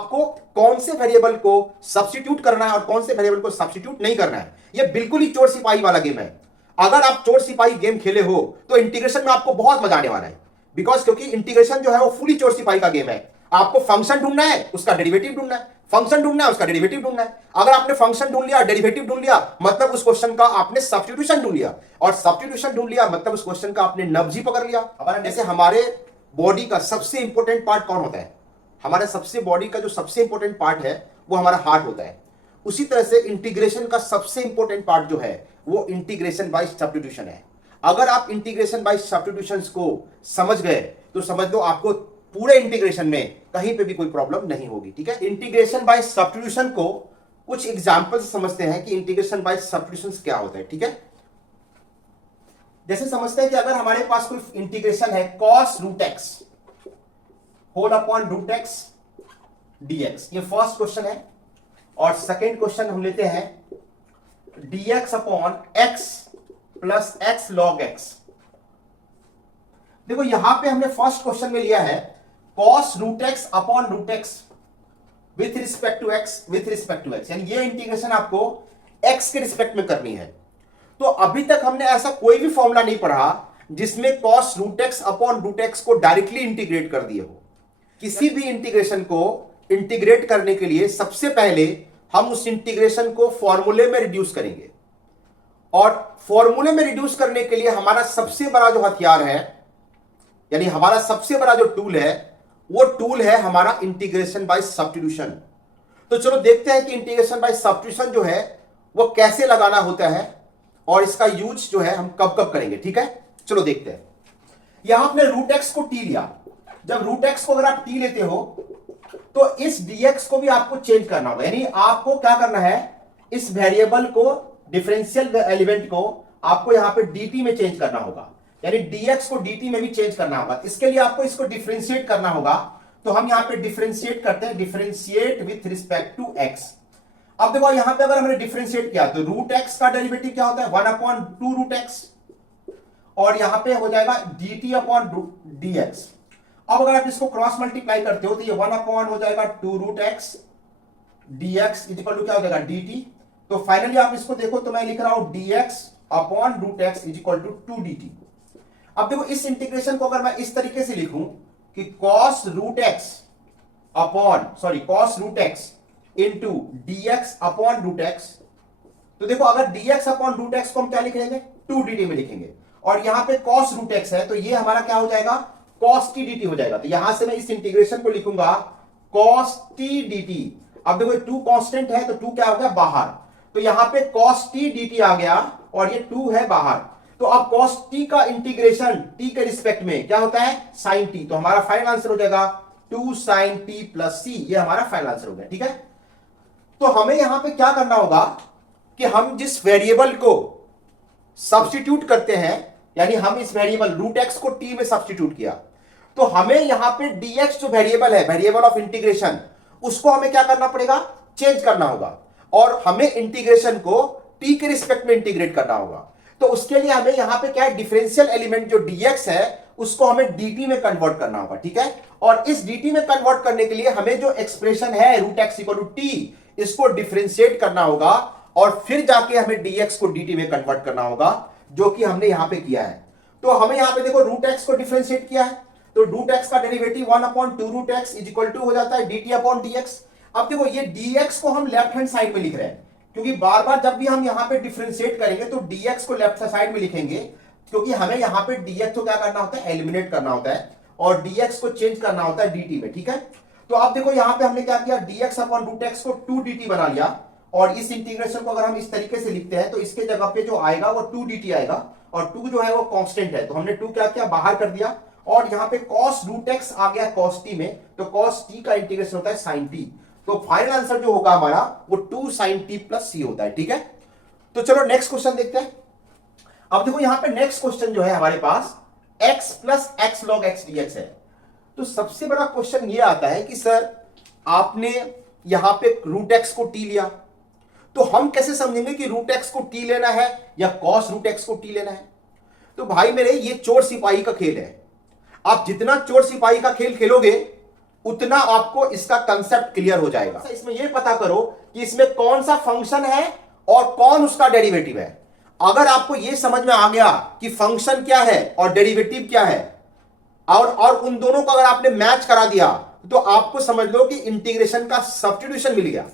आपको कौन से वेरिएबल को सब्स्टिट्यूट करना है और कौन से वेरिएबल को सब्स्टिट्यूट नहीं करना है। यह बिल्कुल ही चोर सिपाही वाला गेम है। अगर आप चोर सिपाही गेम खेले हो तो इंटीग्रेशन में आपको बहुत मजा आने वाला है, बिकॉज क्योंकि इंटीग्रेशन जो है वो फुली चोर सिपाही का गेम है। आपको फंक्शन ढूंढना है, उसका डेरिवेटिव ढूंढना है, फंक्शन ढूंढना है, उसका डेरिवेटिव ढूंढना है। अगर आपने फंक्शन ढूंढ लिया, डेरिवेटिव ढूंढ लिया, मतलब उस क्वेश्चन का आपने सब्स्टिट्यूशन ढूंढ लिया, और सब्स्टिट्यूशन ढूंढ लिया मतलब उस क्वेश्चन का आपने नब्ज ही पकड़ लिया। जैसे हमारे बॉडी का सबसे इंपॉर्टेंट पार्ट कौन होता है, हमारे सबसे बॉडी का जो सबसे इंपॉर्टेंट पार्ट है वो हमारा हार्ट होता है। उसी तरह से इंटीग्रेशन का सबसे इंपॉर्टेंट पार्ट जो है वो इंटीग्रेशन बाय सब्स्टिट्यूशन है। अगर आप इंटीग्रेशन बाय सब्स्टिट्यूशंस को समझ गए तो समझ लो आपको पूरे इंटीग्रेशन में कहीं पे भी कोई प्रॉब्लम नहीं होगी। ठीक है, इंटीग्रेशन बाय सब्स्टिट्यूशन को कुछ एग्जांपल से समझते हैं कि इंटीग्रेशन बाय सब्स्टिट्यूशंस क्या होता है। ठीक है, जैसे समझते हैं कि अगर हमारे पास कोई इंटीग्रेशन है cos root x whole upon root x dx, ये फर्स्ट क्वेश्चन है। और सेकेंड क्वेश्चन हम लेते हैं dx upon x plus x log x। देखो यहां पे हमने फर्स्ट क्वेश्चन में लिया है cos root x upon root x with respect to x, with respect to x, यानी ये इंटीग्रेशन आपको x के रिस्पेक्ट में करनी है। तो अभी तक हमने ऐसा कोई भी फॉर्मूला नहीं पढ़ा जिसमें cos root x upon root x को डायरेक्टली इंटीग्रेट कर दिए हो। किसी भी इंटीग्रेशन को इंटीग्रेट करने के लिए सबसे पहले हम उस इंटीग्रेशन को फॉर्मूले में रिड्यूस करेंगे, और फॉर्मूले में रिड्यूस करने के लिए हमारा सबसे बड़ा जो हथियार है, यानी हमारा सबसे बड़ा जो टूल है, वो टूल है हमारा इंटीग्रेशन बाय सब्स्टिट्यूशन। तो चलो देखते हैं कि इंटीग्रेशन बाय सब्स्टिट्यूशन जो है वो कैसे लगाना होता है और इसका यूज जो है हम कब कब करेंगे। ठीक है, चलो देखते हैं। यहां आपने रूट एक्स को टी लिया। जब रूट एक्स को अगर आप टी लेते हो तो इस dx को भी आपको चेंज करना होगा, यानी आपको क्या करना है, इस वेरिएबल को, डिफरेंशियल एलिमेंट को आपको यहां पे dt में चेंज करना होगा, यानी dx को dt में भी चेंज करना होगा। इसके लिए आपको इसको डिफरेंशिएट करना होगा। तो हम यहां पे डिफरेंशिएट करते हैं, differentiate with respect to x। अब देखो यहां पे अगर हमने डिफरेंशिएट किया तो रूट एक्स का डेरिवेटिव क्या होता है, 1/2 रूट एक्स, और यहां पे हो जाएगा dt अपॉन dx। अब अगर आप इसको क्रॉस मल्टीप्लाई करते हो तो ये 1 अपॉन हो जाएगा 2 root x dx equal to क्या हो जाएगा dt। तो फाइनली आप इसको देखो तो मैं लिख रहा हूं dx upon root x equal to 2 dt। अब देखो इस इंटीग्रेशन को अगर मैं इस तरीके से लिखूं कि cos root x into dx upon root x, तो देखो अगर dx अपॉन रूट एक्स को हम क्या लिख लेंगे, 2 dt में लिखेंगे, और यहां पे cos रूट एक्स है तो ये हमारा क्या हो जाएगा, cos t dt हो जाएगा। तो यहां से मैं इस इंटीग्रेशन को लिखूंगा cos t dt। अब देखो 2 कांस्टेंट है तो 2 क्या हो गया बाहर, तो यहां पे cos t dt आ गया और ये 2 है बाहर। तो अब cos t का इंटीग्रेशन t के रिस्पेक्ट में क्या होता है, sin t। तो हमारा फाइनल आंसर हो जाएगा 2 sin t प्लस c, ये हमारा फाइनल आंसर हो गया। ठीक है, तो हमें यहां पे क्या करना होगा कि हम जिस वेरिएबल को सब्स्टिट्यूट करते हैं, यानी हम इस वेरिएबल रूट एक्स को t में सब्स्टिट्यूट किया, तो हमें यहां पे dx जो वेरिएबल है, वेरिएबल ऑफ इंटीग्रेशन, उसको हमें क्या करना पड़ेगा, चेंज करना होगा, और हमें इंटीग्रेशन को t के रिस्पेक्ट में इंटीग्रेट करना होगा। तो उसके लिए हमें यहां पे क्या है, डिफरेंशियल एलिमेंट जो dx है उसको हमें dt में कन्वर्ट करना होगा। ठीक है, और इस dt में कन्वर्ट करने के लिए हमें जो एक्सप्रेशन है root x equal to t, इसको डिफरेंशिएट करना होगा, और फिर जाके हमें dx को dt में कन्वर्ट करना होगा, जो कि हमने यहां पे किया है। तो हमें यहां पे देखो रूट एक्स को डिफरेंशिएट किया है, तो रूट एक्स का derivative 1/2 root x equal to हो जाता है dt अपॉन dx। अब देखो ये dx को हम लेफ्ट हैंड साइड में लिख रहे हैं, क्योंकि बार बार जब भी हम यहां पे डिफरेंशिएट करेंगे तो dx को लेफ्ट साइड में लिखेंगे, क्योंकि हमें यहां पे dx को क्या करना होता है, एलिमिनेट करना होता है, और dx को चेंज करना होता है dt में। ठीक है, तो आप देखो यहां पे हमने क्या किया, dx अपॉन रूट एक्स को 2 dt बना लिया, और इस इंटीग्रेशन को अगर हम इस तरीके से लिखते हैं तो इसके जगह पे जो आएगा वो 2 dt आएगा, और 2 जो है वो कांस्टेंट है, तो हमने 2 क्या किया, बाहर कर दिया, और यहां पे cos रूट एक्स आ गया cos t में, तो cos t का इंटीग्रेशन होता है sin t। तो फाइनल आंसर जो होगा हमारा वो 2 sin t प्लस c होता है। ठीक है, तो चलो नेक्स्ट क्वेश्चन देखते हैं। अब देखो यहां पे नेक्स्ट क्वेश्चन जो है हमारे पास x plus x log x dx है। तो सबसे बड़ा क्वेश्चन ये आता है कि सर आपने यहां पे रूट एक्स को t लिया, तो हम कैसे समझेंगे कि रूट एक्स को t लेना है या cos रूट एक्स को t लेना है। तो भाई मेरे ये चोर सिपाही का खेल है। आप जितना चोर सिपाही का खेल खेलोगे उतना आपको इसका कंसेप्ट क्लियर हो जाएगा। इसमें यह पता करो कि इसमें कौन सा फंक्शन है और कौन उसका डेरिवेटिव है। अगर आपको यह समझ में आ गया कि फंक्शन क्या है और डेरिवेटिव क्या है, और उन दोनों को अगर आपने मैच करा दिया, तो आपको समझ लो कि इंटीग्रेशन का सब्स्टिट्यूशन मिल गया।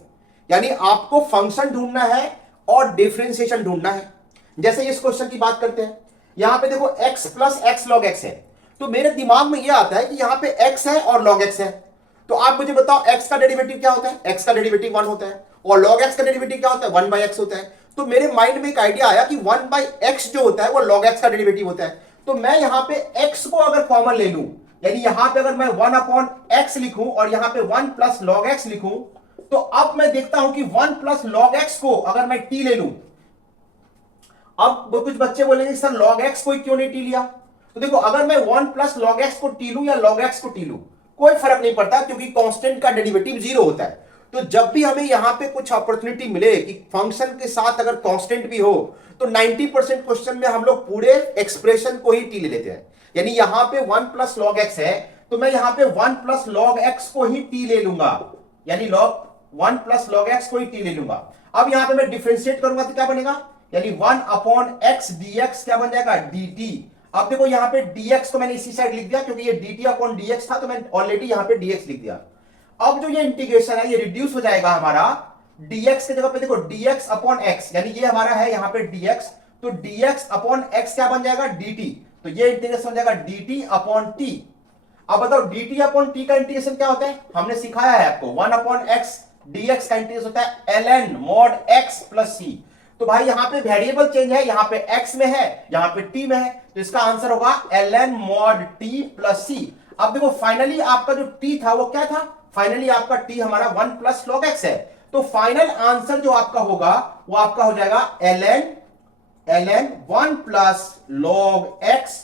यानी आपको फंक्शन ढूंढना है और डिफरेंशिएशन ढूंढना है। जैसे इस क्वेश्चन की बात करते हैं, यहां पे देखो x plus x log x है, तो मेरे दिमाग में यह आता है कि यहां पे x है और log x है। तो आप मुझे बताओ x का डेरिवेटिव क्या होता है? x का डेरिवेटिव 1 होता है, और log x का डेरिवेटिव क्या होता है? 1 बाई एक्स होता है। तो मेरे माइंड में एक आइडिया आया कि 1 बाई एक्स जो होता है वो log x का डेरिवेटिव होता है। तो मैं यहां पे x को अगर कॉमन ले लूं, यानी यहां पे अगर मैं 1 अपॉन एक्स लिखूं और यहां पे 1 प्लस लॉग एक्स लिखूं, तो अब मैं देखता हूं कि 1 प्लस लॉग एक्स को अगर मैं t ले लूं, अब वो कुछ बच्चे बोलेंगे सर log x को क्यों नहीं t लिया? तो देखो, अगर मैं 1 प्लस log x को t लूं या log x को t लूं, कोई फर्क नहीं पड़ता, क्योंकि कांस्टेंट का डेरिवेटिव 0 होता है। तो जब भी हमें यहां पे कुछ अपॉर्चुनिटी मिले कि फंक्शन के साथ अगर कांस्टेंट भी हो, तो 90% क्वेश्चन में हम लोग पूरे एक्सप्रेशन को ही t ले लेते हैं। यानी यहां पे 1 प्लस log x है, तो मैं यहां पे 1 प्लस log x को ही t ले लूंगा, यानी 1 प्लस log x को ही t ले लूंगा। अब यहां पे मैं डिफरेंशिएट करूंगा तो क्या बनेगा? यानी 1 अपॉन एक्स dx क्या बन जाएगा? dt। अब देखो यहां पे dx को मैंने इसी साइड लिख दिया, क्योंकि ये dt अपॉन dx था, तो मैं ऑलरेडी यहां पे dx लिख दिया। अब जो ये इंटीग्रेशन है ये रिड्यूस हो जाएगा हमारा, dx के जगह पे देखो dx अपॉन x, यानी ये हमारा है यहां पे dx, तो dx अपॉन x क्या बन जाएगा? dt। तो ये इंटीग्रेशन हो जाएगा dt अपॉन t। अब बताओ dt अपॉन t का इंटीग्रेशन क्या होता है? हमने सिखाया है आपको, 1 अपॉन x dx का इंटीग्रेशन होता है ln mod x plus c। तो भाई यहां पे वेरिएबल चेंज है, यहां पे x में है, यहां पे t में है, तो इसका आंसर होगा ln mod t plus c। अब देखो फाइनली आपका जो t था वो क्या था? फाइनली आपका t हमारा 1 प्लस log x है, तो फाइनल आंसर जो आपका होगा वो आपका हो जाएगा ln 1 plus log x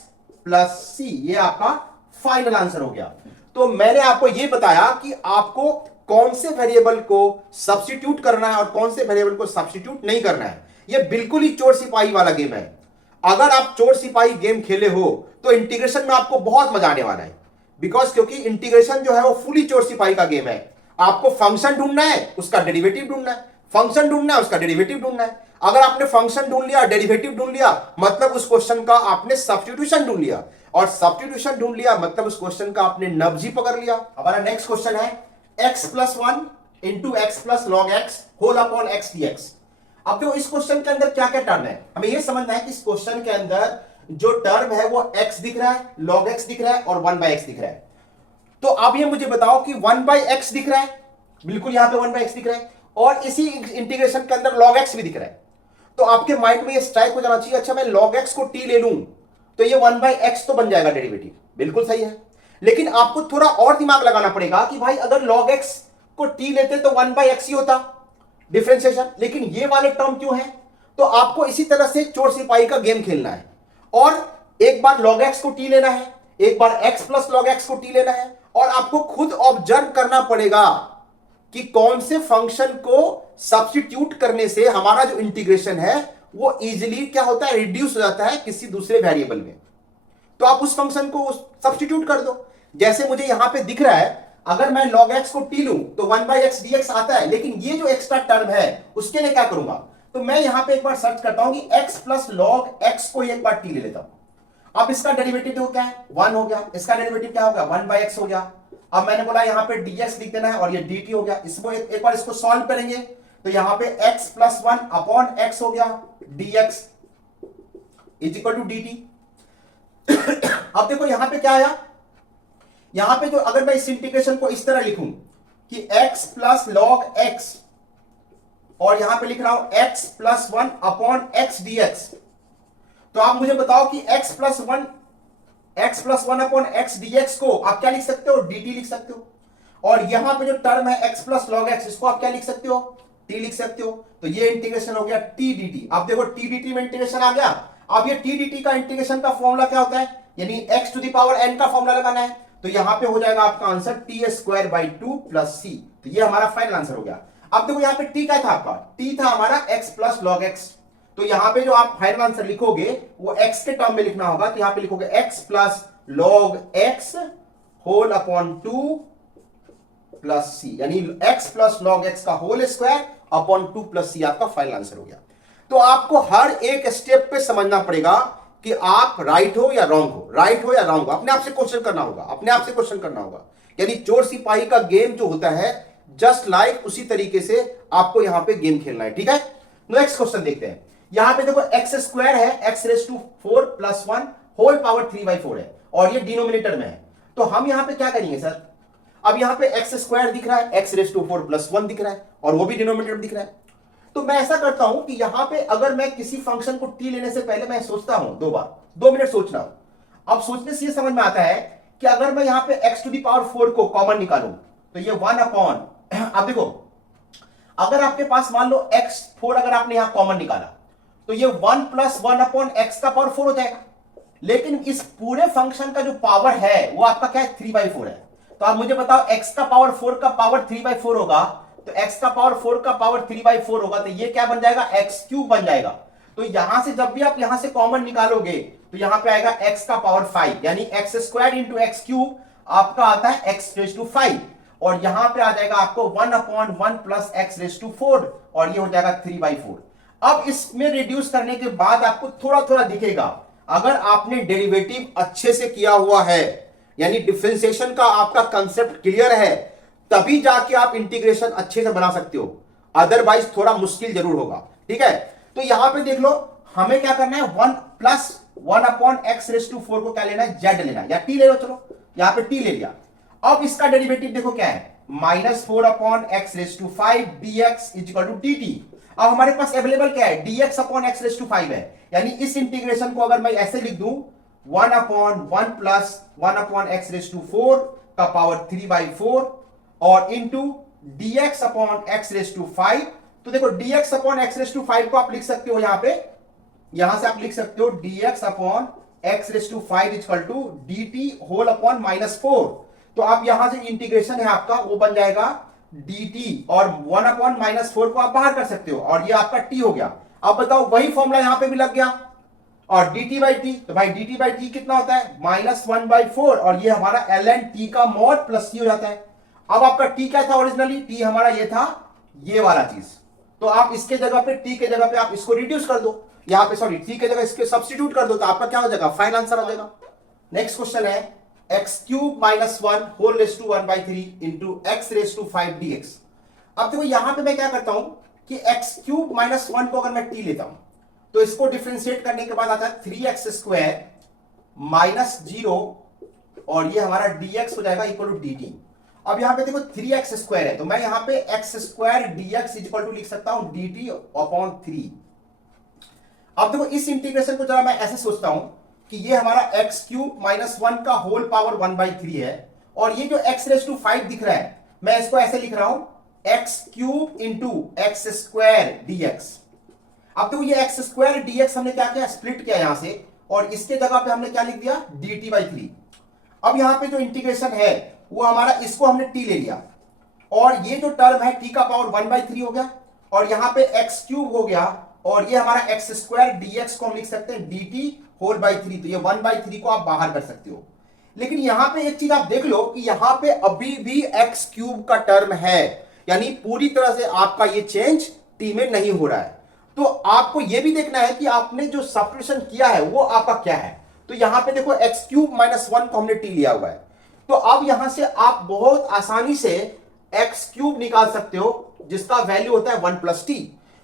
plus c। ये आपका फाइनल आंसर हो गया। तो मैंने आपको यह बताया कि आपको कौन से वेरिएबल को सब्स्टिट्यूट करना है और कौन से वेरिएबल को सब्स्टिट्यूट नहीं करना है। यह बिल्कुल ही चोर सिपाही वाला गेम है। अगर आप चोर सिपाही गेम खेले हो तो इंटीग्रेशन में आपको बहुत मजा आने वाला है, क्योंकि इंटीग्रेशन जो है वो फुली चोर सिपाही का गेम है। आपको फंक्शन ढूंढना है, उसका डेरिवेटिव ढूंढना है, फंक्शन ढूंढना है, उसका डेरिवेटिव ढूंढना है। अगर आपने फंक्शन ढूंढ लिया, डेरिवेटिव ढूंढ लिया, मतलब उस क्वेश्चन का आपने सब्स्टिट्यूशन ढूंढ लिया, और सब्स्टिट्यूशन ढूंढ लिया मतलब उस क्वेश्चन का आपने नब्ज ही पकड़ लिया। हमारा नेक्स्ट क्वेश्चन है x plus 1 into x plus log x whole upon x dx। अब देखो इस क्वेश्चन के अंदर क्या क्या टर्म है, हमें यह समझना है कि इस क्वेश्चन के अंदर जो टर्म है वो x दिख रहा है, log x दिख रहा है और 1 बाई एक्स दिख रहा है। तो अब ये मुझे बताओ कि 1 बाई एक्स दिख रहा है, बिल्कुल यहां पे 1 बाई एक्स दिख रहा है, और इसी इंटीग्रेशन के अंदर log x भी दिख रहा है। तो आपके माइंड में ये स्ट्राइक हो जाना चाहिए, अच्छा मैं log x को t ले लूं तो ये 1 बाई एक्स तो बन जाएगा डेरिवेटिव, बिल्कुल सही है। लेकिन आपको थोड़ा और दिमाग लगाना पड़ेगा कि भाई अगर log x को t लेते तो 1 बाई एक्स ही होता डिफरेंशिएशन, लेकिन ये वाले टर्म क्यों है? तो आपको इसी तरह से चोर सिपाही का गेम खेलना है, और एक बार log x को t लेना है, एक बार x प्लस log x को t लेना है, और आपको खुद ऑब्जर्व करना पड़ेगा कि कौन से फंक्शन को सब्स्टिट्यूट करने से हमारा जो इंटीग्रेशन है वो इजीली क्या होता है? रिड्यूस हो जाता है किसी दूसरे वेरिएबल में। तो आप उस फंक्शन को सब्स्टिट्यूट कर दो। जैसे मुझे यहां पे दिख रहा है, अगर मैं log x को t लूं तो 1 बाई एक्स dx आता है, लेकिन ये जो एक्स्ट्रा टर्म है उसके लिए क्या करूंगा? तो मैं यहां पे एक बार सर्च करता हूं कि x प्लस log x को एक बार t ले लेता हूं। अब इसका डेरिवेटिव देखो क्या है? 1 हो गया। इसका डेरिवेटिव क्या होगा? 1 बाई एक्स हो गया। अब मैंने बोला यहां पे dx लिख देना है और ये dt हो गया। इसको एक बार इसको सॉल्व करेंगे तो यहां पे x प्लस 1 अपॉन x हो गया, dx is equal to dt। अब देखो यहां पे क्या आया, यहां पे जो अगर मैं इस इंटीग्रेशन को इस तरह लिखूं कि x प्लस लॉग x, और यहां पे लिख रहा हूं x plus 1 upon x dx, तो आप मुझे बताओ कि x plus 1 upon x dx को आप क्या लिख सकते हो? dt लिख सकते हो। और यहां पे जो टर्म है x प्लस लॉग x, इसको आप क्या लिख सकते हो? t लिख सकते हो। तो ये इंटीग्रेशन हो गया t dt। आप देखो t dt में इंटीग्रेशन आ गया। अब ये t dt का इंटीग्रेशन का फॉर्मूला क्या होता है? यानी x to the power n का फॉर्मूला लगाना है, तो यहां पे हो जाएगा आपका answer t square by 2 plus c। तो ये हमारा फाइनल आंसर हो गया। अब देखो यहां पे t क्या था आपका? t था हमारा x प्लस लॉग x। तो यहां पे जो आप फाइनल आंसर लिखोगे वो x के टर्म में लिखना होगा, तो यहां पे लिखोगे x plus log x whole upon 2 plus c, यानी x प्लस लॉग एक्स का whole square upon 2 plus c आपका फाइनल आंसर हो गया। तो आपको हर एक स्टेप पे समझना पड़ेगा कि आप राइट हो या रॉन्ग हो, राइट हो या रॉन्ग हो, अपने आप से क्वेश्चन करना होगा, अपने आप से क्वेश्चन करना होगा। यानी चोर सिपाही का गेम जो होता है जस्ट लाइक उसी तरीके से आपको यहां पे गेम खेलना है, ठीक है। नेक्स्ट क्वेश्चन देखते हैं। यहां पे देखो एक्स स्क्वायर है, x raise to 4 plus 1 whole power 3/4 है और ये डिनोमिनेटर में है। तो हम यहां पे क्या करेंगे सर, अब यहां पे एक्स स्क्वायर दिख रहा है, एक्स रेस टू 4 प्लस 1 दिख रहा है और वो भी डिनोमिनेटर में दिख रहा है। तो मैं ऐसा करता हूं कि यहां पे अगर मैं किसी फंक्शन को टी लेने से पहले मैं सोचता हूं 2 बार, 2 मिनट सोचना हूं। अब सोचने से ये समझ में आता है कि अगर मैं यहां पे x टू दी पावर 4 को कॉमन निकालूं तो ये 1 अपॉन, अब देखो अगर आपके पास मान लो x4 अगर आपने यहां कॉमन निकाला तो ये 1 प्लस 1 अपॉन x का पावर 4 हो जाएगा। लेकिन इस पूरे फंक्शन का जो पावर है वो आपका क्या है, 3/4 है। तो आप मुझे बताओ x का पावर 4 का पावर 3/4 होगा, तो x का पावर 4 का पावर 3/4 होगा, तो ये क्या बन जाएगा, x क्यूब बन जाएगा। तो यहां से जब भी आप यहां से कॉमन निकालोगे तो यहां पे आएगा x का पावर 5, यानी x square into x cube आपका आता है x रेज टू 5 और यहां पे आ जाएगा आपको 1 upon 1 plus x raise to 4 और ये हो जाएगा 3/4। अब इसमें रिड्यूस करने के बाद आपको थोड़ा थोड़ा दिखेगा, अगर आपने डेरिवेटिव अच्छे से किया हुआ है यानी डिफरेंशिएशन का आपका कंसेप्ट क्लियर है, तभी जाके आप इंटीग्रेशन अच्छे से बना सकते हो, अदरवाइज थोड़ा मुश्किल जरूर होगा, ठीक है। तो यहां पे देख लो हमें क्या करना है, 1 plus 1 upon x raise to 4 को क्या लेना है, जेड लेना है, या टी ले लो, चलो यहां पे टी ले लिया। अब इसका डेरिवेटिव देखो क्या है, -4 upon x raise to 5 dx equal to dt। अब हमारे पास अवेलेबल क्या है, dx upon x raise to 5 है, यानी इस इंटीग्रेशन को अगर मैं ऐसे लिख दूं 1 upon 1 plus 1 upon x raise to 4 का पावर 3/4 और into dx upon x raise to 5। तो देखो dx upon x raise to 5 को आप लिख सकते हो यहां पे, यहां से आप लिख सकते हो dx upon x raise to 5 equal to dt whole upon -4। तो आप यहां से इंटीग्रेशन है आपका वो बन जाएगा dt और 1 अपॉन -4 को आप बाहर कर सकते हो और ये आपका t हो गया। अब बताओ वही फॉर्मूला यहां पे भी लग गया और dt बाई टी, तो भाई dt बाई टी कितना होता है, -1/4 और ये हमारा ln t का मॉड प्लस t हो जाता है। अब आपका t क्या था ओरिजिनली, t हमारा ये था, ये वाला चीज, तो आप इसके जगह पे t के जगह पे आप इसको रिड्यूस कर दो, यहां पे सॉरी t के जगह इसके सब्स्टिट्यूट कर दो, तो आपका क्या हो जाएगा, फाइनल आंसर आ जाएगा। नेक्स्ट क्वेश्चन है x cube -1 whole raise to 1/3 into x raise to 5 dx। अब देखो यहां पे मैं क्या करता हूं कि x क्यूब -1 को अगर मैं t लेता हूं तो इसको डिफरेंशिएट करने के बाद आता है 3x स्क्वायर -0 और ये हमारा dx हो जाएगा इक्वल टू dt। अब यहां पे देखो 3x स्क्वायर है, तो मैं यहां पे x square dx equal to लिख सकता हूं dt अपॉन 3। अब देखो इस इंटीग्रेशन को जरा मैं ऐसे सोचता हूं कि ये हमारा x क्यूब -1 का होल पावर 1/3 है और ये जो x रेज टू 5 दिख रहा है मैं इसको ऐसे लिख रहा हूं x cube into x square dx। अब देखो ये x स्क्वायर dx हमने क्या किया, स्प्लिट किया यहां से और इसके जगह पे हमने क्या लिख दिया, dt/3। अब यहां पे जो इंटीग्रेशन है वो हमारा, इसको हमने t ले लिया और ये जो टर्म है t का पावर 1/3 हो गया और यहां पे x क्यूब हो गया और ये हमारा एक्स स्क्वायर dx को हम लिख सकते हैं dt होल बाई 3, तो ये 1/3 को आप बाहर कर सकते हो। लेकिन यहां पे एक चीज आप देख लो कि यहां पे अभी भी एक्स क्यूब का टर्म है, यानी पूरी तरह से आपका ये चेंज t में नहीं हो रहा है। तो आपको यह भी देखना है कि आपने जो सब्स्टिट्यूशन किया है वो आपका क्या है। तो यहां पे देखो x क्यूब -1 को हमने t लिया हुआ है, तो अब यहां से आप बहुत आसानी से x क्यूब निकाल सकते हो जिसका वैल्यू होता है 1 प्लस टी।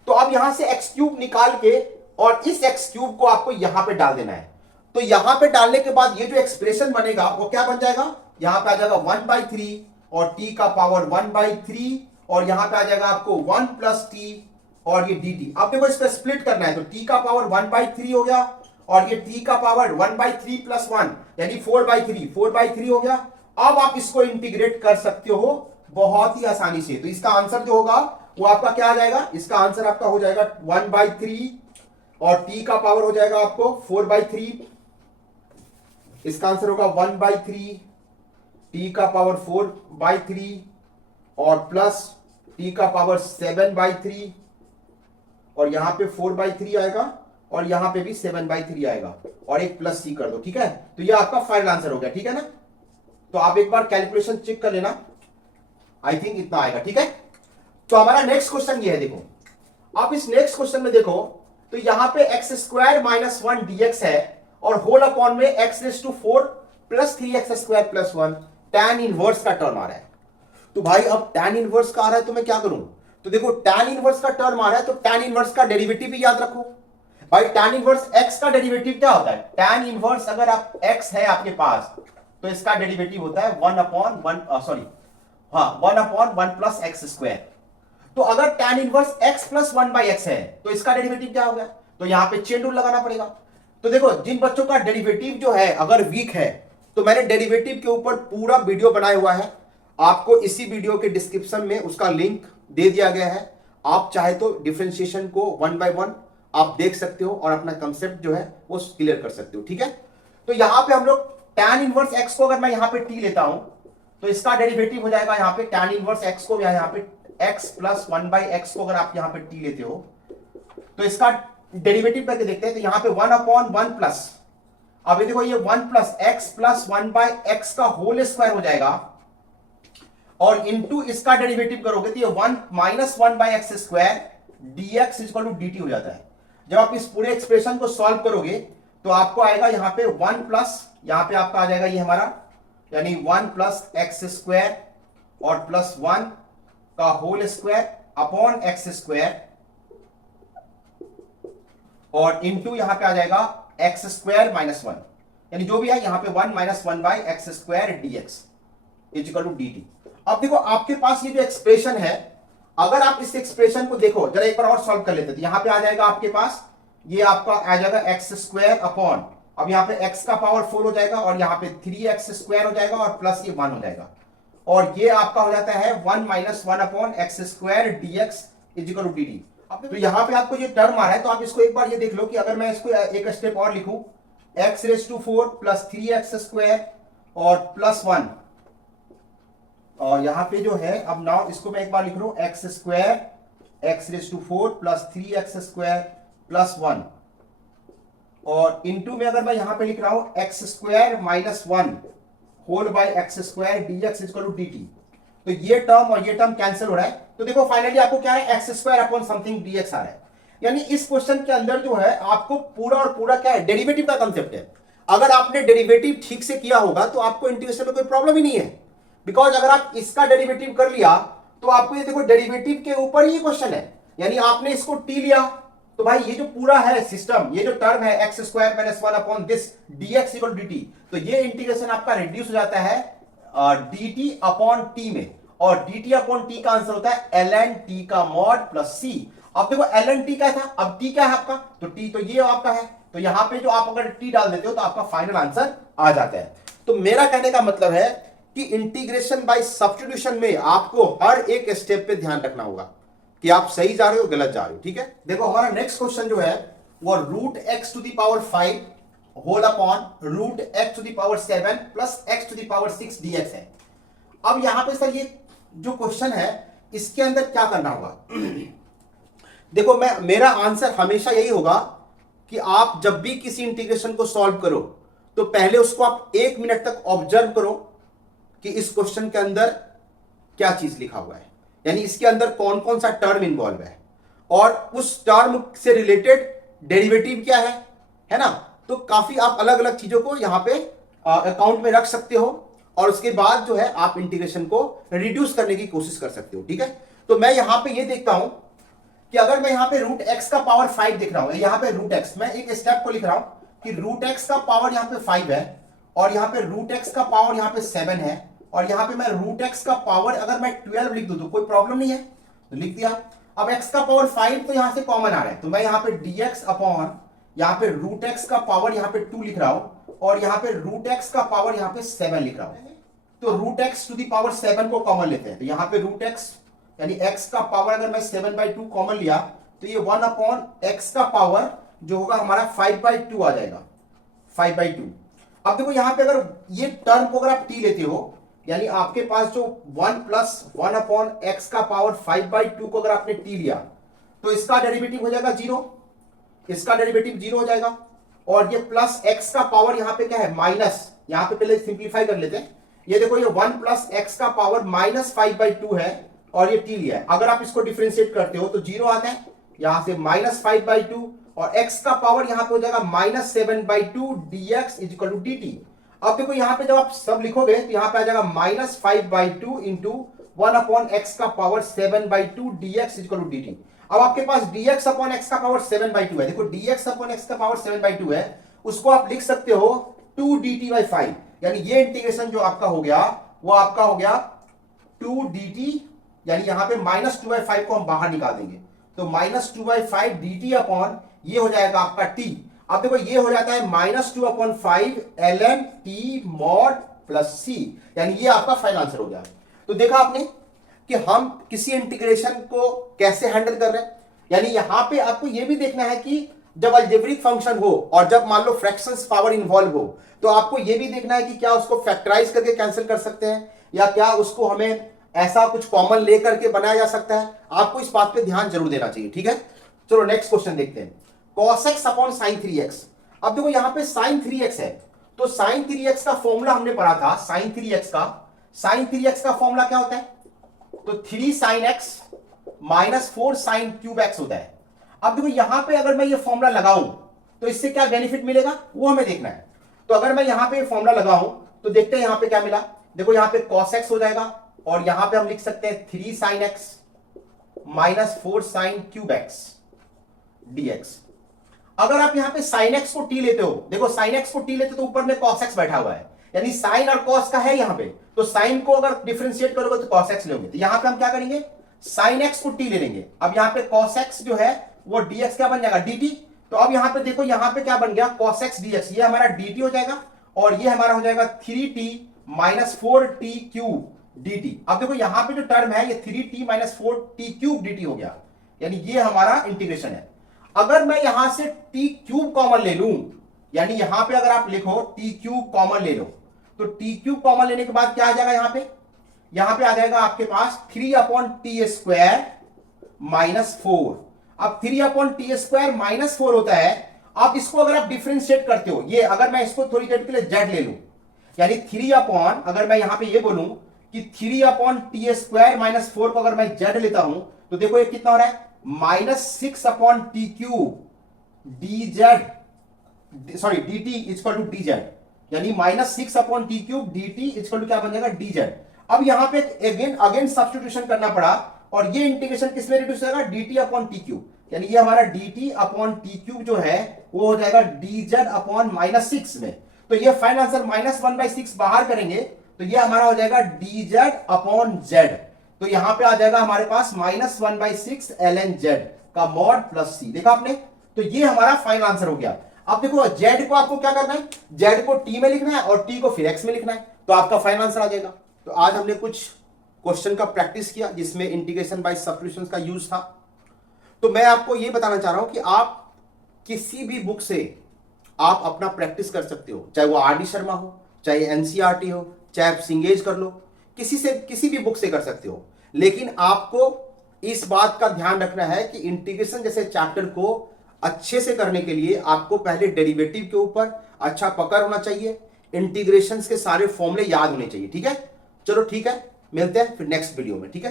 तो अब यहां से x क्यूब निकाल के और इस x क्यूब को आपको यहां पे डाल देना है। तो यहां पे डालने के बाद ये जो एक्सप्रेशन बनेगा वो क्या बन जाएगा, यहां पे आ जाएगा 1/3 और t का पावर 1/3 और यहां पे आ जाएगा आपको 1 प्लस टी और ये dt। अब देखो इसको स्प्लिट करना है तो t का पावर 1/3 हो गया और ये t का पावर 1/3 प्लस 1 यानी 4/3 हो गया। अब आप इसको इंटीग्रेट कर सकते हो बहुत ही आसानी से। तो इसका आंसर जो होगा वो आपका क्या आ जाएगा, इसका आंसर आपका हो जाएगा 1/3 और t का पावर हो जाएगा आपको 4/3। इसका आंसर होगा 1/3 t का पावर 4/3 और प्लस t का पावर 7/3 और यहां पे 4/3 आएगा और यहां पे भी 7/3 आएगा और एक प्लस सी कर दो, ठीक है। तो ये आपका फाइनल आंसर हो गया, ठीक है ना। तो आप एक बार कैलकुलेशन चेक कर लेना। आई थिंक इतना आएगा, ठीक है। तो हमारा नेक्स्ट क्वेश्चन ये है, देखो अब इस नेक्स्ट क्वेश्चन में देखो तो यहां पे एक्स स्क्वायर माइनस 1 dx है और होल अपॉन में x raise to 4 plus 3x square plus 1 tan inverse का टर्म आ रहा है। तो भाई अब tan इनवर्स का आ रहा है तो मैं क्या करूं, तो देखो tan इनवर्स का टर्म आ रहा है तो tan इनवर्स का डेरिवेटिव भी याद रखो भाई। tan इनवर्स x का डेरिवेटिव क्या होता है, tan इनवर्स अगर आप x है आपके पास तो इसका डेरिवेटिव होता है 1 अपॉन 1 प्लस एक्स स्क्वायर। तो अगर tan inverse x plus 1 by x है तो इसका डेरिवेटिव क्या होगा, तो यहां पे चेन रूल लगाना पड़ेगा। तो देखो जिन बच्चों का डेरिवेटिव जो है अगर वीक है तो मैंने डेरिवेटिव के ऊपर पूरा वीडियो बनाया हुआ है, आपको इसी वीडियो के डिस्क्रिप्शन में उसका लिंक दे दिया गया है। आप चाहे तो डिफरेंशिएशन को 1 बाय 1 आप देख सकते हो और अपना कंसेप्ट जो है वो क्लियर कर सकते हो, ठीक है। तो यहां पे हम लोग tan इनवर्स x को अगर मैं यहां पे t लेता हूं तो इसका डेरिवेटिव हो जाएगा यहां पे tan इनवर्स x को यहां पे x प्लस 1 बाई एक्स को अगर आप यहां पे t लेते हो तो इसका डेरिवेटिव करके देखते हैं। तो यहां पे 1 अपॉन 1 प्लस, अब देखो ये 1 plus x plus 1 by x का होल स्क्वायर हो जाएगा और इनटू इसका डेरिवेटिव करोगे तो ये 1 minus 1 by x square dx equal to dt हो जाता है। जब आप इस पूरे एक्सप्रेशन को सॉल्व करोगे तो आपको आएगा यहां पे 1 प्लस, यहां पे आपका आ जाएगा ये हमारा यानी 1 प्लस एक्स स्क्वायर और प्लस 1 का whole square upon x square और इनटू यहां पे आ जाएगा एक्स स्क्वायर माइनस 1 यानी जो भी है यहां पे 1 minus 1 by x square dx equal to dt। अब देखो आपके पास ये जो एक्सप्रेशन है, अगर आप इस एक्सप्रेशन को देखो जरा एक बार और सॉल्व कर लेते, तो यहां पे आ जाएगा आपके पास ये आपका आ जाएगा एक्स स्क्वायर अपॉन, अब यहां पे x का पावर 4 हो जाएगा और यहां पे 3x स्क्वायर हो जाएगा और प्लस ये 1 हो जाएगा और ये आपका हो जाता है 1 minus 1 upon x square dx equal to dt। अब तो यहां पे आपको ये टर्म आ रहा है तो आप इसको एक बार ये देख लो कि अगर मैं इसको एक स्टेप और लिखूं x raise to 4 plus 3x square और प्लस 1 और यहां पे जो है अब नाउ इसको मैं एक बार लिख रहा हूं x square x raise to 4 plus 3x square plus 1 और इनटू में अगर मैं यहां पे लिख रहा हूं x square minus 1 whole by x square dx equal to dt, तो ये टर्म और ये टर्म कैंसिल हो रहा है। तो देखो फाइनली आपको क्या है x square upon something dx आ रहा है। यानी इस क्वेश्चन के अंदर जो है आपको पूरा और पूरा क्या है डेरिवेटिव का कंसेप्ट है। अगर आपने डेरिवेटिव ठीक से किया होगा तो आपको इंटीग्रेशन में कोई प्रॉब्लम ही नहीं है, बिकॉज अगर आप इसका डेरिवेटिव कर लिया तो आपको ये देखो डेरिवेटिव के ऊपर ही क्वेश्चन है, यानी आपने इसको टी लिया तो भाई ये जो पूरा है सिस्टम, ये जो टर्म है x square minus 1 upon this dx equal dt, तो ये इंटीग्रेशन आपका रिड्यूस हो जाता है dt अपॉन t में और dt अपॉन t का आंसर होता है ln t का मॉड प्लस c। अब देखो ln t क्या था, अब t क्या है आपका, तो t तो ये आपका है, तो यहां पे जो आप अगर t डाल देते हो तो आपका फाइनल आंसर आ जाता है। तो मेरा कहने का मतलब है कि इंटीग्रेशन बाय सब्स्टिट्यूशन में आपको हर एक स्टेप पे ध्यान रखना होगा कि आप सही जा रहे हो गलत जा रहे हो, ठीक है। देखो हमारा नेक्स्ट क्वेश्चन जो है वो root x to the power 5 whole upon root x to the power 7 plus x to the power 6 dx है। अब यहां पे सर ये जो क्वेश्चन है इसके अंदर क्या करना होगा देखो मेरा आंसर हमेशा यही होगा कि आप जब भी किसी इंटीग्रेशन को सॉल्व करो तो पहले उसको आप 1 मिनट तक ऑब्जर्व करो कि इस क्वेश्चन के अंदर क्या चीज लिखा हुआ है, यानी इसके अंदर कौन कौन सा टर्म इन्वॉल्व है और उस टर्म से रिलेटेड डेरिवेटिव क्या है ना। तो काफी आप अलग अलग चीजों को यहां पे अकाउंट में रख सकते हो और उसके बाद जो है आप इंटीग्रेशन को रिड्यूस करने की कोशिश कर सकते हो, ठीक है। तो मैं यहां पे ये देखता हूं कि अगर मैं यहां पे रूट एक्स का पावर 5 दिख रहा हूं, यहां पे रूट एक्स, मैं एक स्टेप को लिख रहा हूं कि रूट एक्स का पावर यहां पे 5 है और यहां पे रूट एक्स का पावर यहां पे 7 है और यहां पे मैं रूट एक्स का पावर अगर मैं 12 लिख दूं तो कोई प्रॉब्लम नहीं है, तो लिख दिया। अब x का पावर 5 तो यहां से कॉमन आ रहा है तो मैं यहां पे dx अपॉन यहां पे रूट एक्स का पावर यहां पे 2 लिख रहा हूं और यहां पे रूट एक्स का पावर यहां पे 7 लिख रहा हूं। तो root x to the power 7 को कॉमन लेते हैं, तो यहां पे रूट एक्स यानी x का पावर अगर मैं 7/2 कॉमन लिया तो ये 1 अपॉन x का पावर जो होगा हमारा 5/2 आ जाएगा, 5/2। अब देखो यहां पे अगर ये टर्म को अगर आप t लेते हो यानी आपके पास जो 1 प्लस 1 अपॉन एक्स का पावर 5/2 को अगर आपने t लिया तो इसका डेरिवेटिव हो जाएगा 0, इसका डेरिवेटिव 0 हो जाएगा और ये प्लस x का पावर यहां पे क्या है माइनस, यहां पे पहले सिंप्लीफाई कर लेते हैं, ये देखो, ये 1 प्लस एक्स का पावर -5/2 है और ये टी लिया है। अगर आप इसको डिफरेंशिएट करते हो तो 0 आता है, यहां से -5/2 और x का पावर यहां पे हो जाएगा -7/2 dx इक्वल टू dt। अब देखो यहां पे जब आप सब लिखोगे तो यहां पे आ जाएगा -5/2 इंटू 1/x का power 7/2 dx equal to dt। अब आपके पास dx अपॉन x का पावर 7/2 है। देखो dx अपॉन x का पावर 7/2 है, उसको आप लिख सकते हो 2dt/5, यानी ये इंटीग्रेशन जो आपका हो गया वो आपका हो गया 2dt, यानी यहां पे -2/5 को हम बाहर निकाल देंगे तो -2/5 dt अपॉन ये हो जाएगा आपका t। अब देखो ये हो जाता है -2/5 ln t mod plus c, यानी ये आपका फाइनल आंसर हो गया। तो देखा आपने कि हम किसी इंटीग्रेशन को कैसे हैंडल कर रहे हैं, यानी यहां पे आपको यह भी देखना है कि जब अलजेब्रिक फंक्शन हो और जब मान लो फ्रैक्शंस पावर इन्वॉल्व हो तो आपको यह भी देखना है कि क्या उसको फैक्टराइज करके कैंसिल कर सकते हैं या क्या उसको हमें ऐसा कुछ कॉमन लेकर के बनाया जा सकता है। आपको इस बात पे ध्यान जरूर देना चाहिए, ठीक है। चलो नेक्स्ट क्वेश्चन देखते हैं, cos x upon sin 3x। अब देखो यहां पे sin 3x है तो sin 3x का फॉर्मूला हमने पढ़ा था, sin 3x का फॉर्मूला क्या होता है, तो 3 sin x minus 4 sin cube x होता है। अब देखो यहां पे अगर मैं ये फॉर्मूला लगाऊं तो इससे क्या बेनिफिट मिलेगा वो हमें देखना है। तो अगर मैं यहां पे फॉर्मूला लगाऊं तो देखते हैं यहां पे क्या मिला। देखो यहां पे cos x हो जाएगा और यहां पे हम लिख सकते हैं 3 sin x minus 4 sin cube x dx। अगर आप यहां पे sin x को t लेते हो, देखो sin x को t लेते हो तो ऊपर में cos x बैठा हुआ है, यानी sin और cos का है यहां पे, तो sin को अगर डिफरेंशिएट करोगे तो cos x लोगे। तो यहां पे हम क्या करेंगे, sin x को t ले लेंगे। अब यहां पे cos x जो है वो dx क्या बन जाएगा dt। तो अब यहां पे देखो यहां पे क्या बन गया cos x dx, ये हमारा dt हो जाएगा और ये हमारा हो जाएगा 3t minus 4t cube dt। अब देखो यहां पे जो टर्म है ये 3t minus 4t cube dt हो गया, यानी ये हमारा इंटीग्रेशन है। अगर मैं यहां से t क्यूब कॉमन ले लूं, यानी यहां पे अगर आप लिखो t क्यूब कॉमन ले लो तो t क्यूब कॉमन लेने के बाद क्या आ जाएगा, यहां पे आ जाएगा आपके पास 3/t² माइनस 4। अब 3/t² माइनस 4 होता है। अब इसको अगर आप डिफरेंशिएट करते हो, ये अगर मैं इसको थोड़ी देर के लिए z ले लूं, यानी 3 अपॉन, अगर मैं यहां पे ये बोलूं कि 3/t² माइनस 4 को अगर मैं z लेता हूं तो देखो ये कितना हो रहा है, -6/t³ dz, sorry dt equal to dz, यानी -6/t³ dt इक्वल टू क्या बन जाएगा dz। अब यहां पे अगेन सब्स्टिट्यूशन करना पड़ा और ये इंटीग्रेशन किसमें रिड्यूस हो जाएगा, dt/t³, यानी ये हमारा dt/t³ जो है वो हो जाएगा dz/-6 में। तो ये फाइनल आंसर -1/6 बाहर करेंगे तो ये हमारा हो जाएगा dz/z। तो यहां पे आ जाएगा हमारे पास -1/6 ln z का मॉड प्लस c। देखा आपने, तो ये हमारा फाइनल आंसर हो गया। अब देखो z को आपको क्या करना है, z को t में लिखना है और t को फिर x में लिखना है, तो आपका फाइनल आंसर आ जाएगा। तो आज हमने कुछ क्वेश्चन का प्रैक्टिस किया जिसमें इंटीग्रेशन बाय सब्स्टिट्यूशन का यूज था। तो मैं आपको यह बताना चाह रहा हूं कि आप किसी भी बुक से आप अपना प्रैक्टिस कर सकते हो, चाहे वो आर डी शर्मा हो, चाहे एनसीईआरटी हो, चाहे आप सिंगेज कर लो, किसी भी बुक से कर सकते हो। लेकिन आपको इस बात का ध्यान रखना है कि इंटीग्रेशन जैसे चैप्टर को अच्छे से करने के लिए आपको पहले डेरिवेटिव के ऊपर अच्छा पकड़ होना चाहिए, इंटीग्रेशंस के सारे फॉर्मूले याद होने चाहिए, ठीक है। चलो ठीक है, मिलते हैं फिर नेक्स्ट वीडियो में, ठीक है।